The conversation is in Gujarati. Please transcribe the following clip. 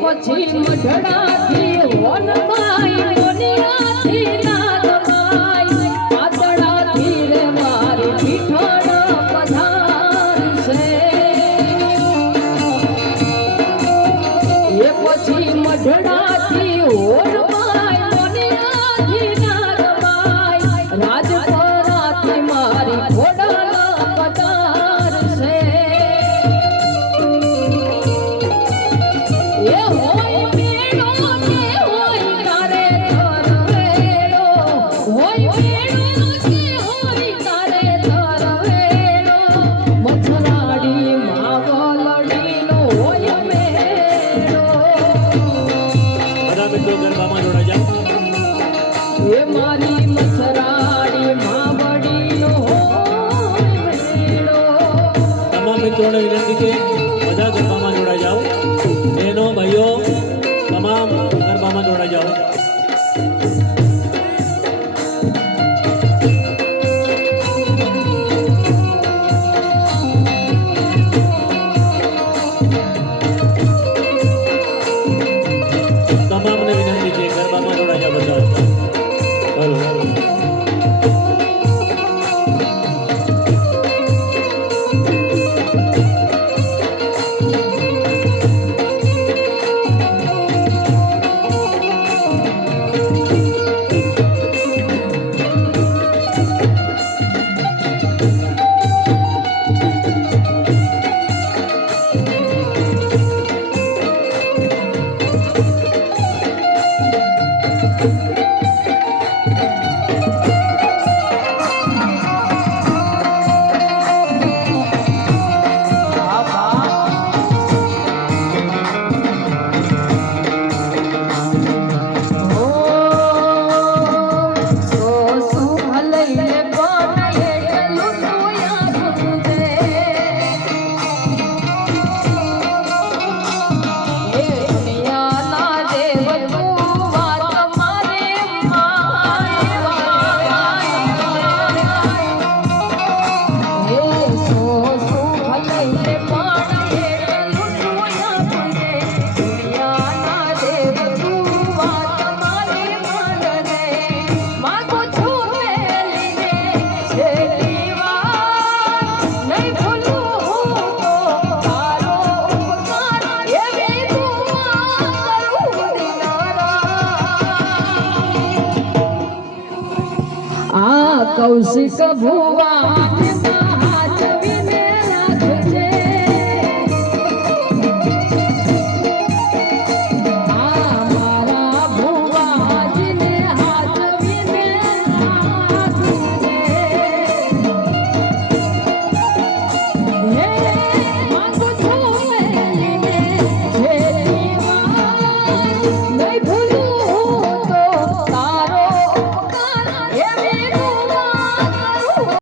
પછી મઢડાથી વનમાઈ મોનિયાથી નાગમાઈ પાતળાથી રે મારી પીઠળ પધારશે એ પછી મઢડાથી વનમાઈ મોનિયાથી નાગમાઈ રાજપરાથી મારી ઘોડા પધારશે મિત્રોને વિનંતી છે બધા ગરબામાં જોડાઈ જાઓ બહેનો ભાઈઓ તમામ ગરબામાં જોડાઈ જાઓ તમામને વિનંતી છે ગરબામાં જોડાઈ જાઓ બધા બોલો કૌશિક ભુવા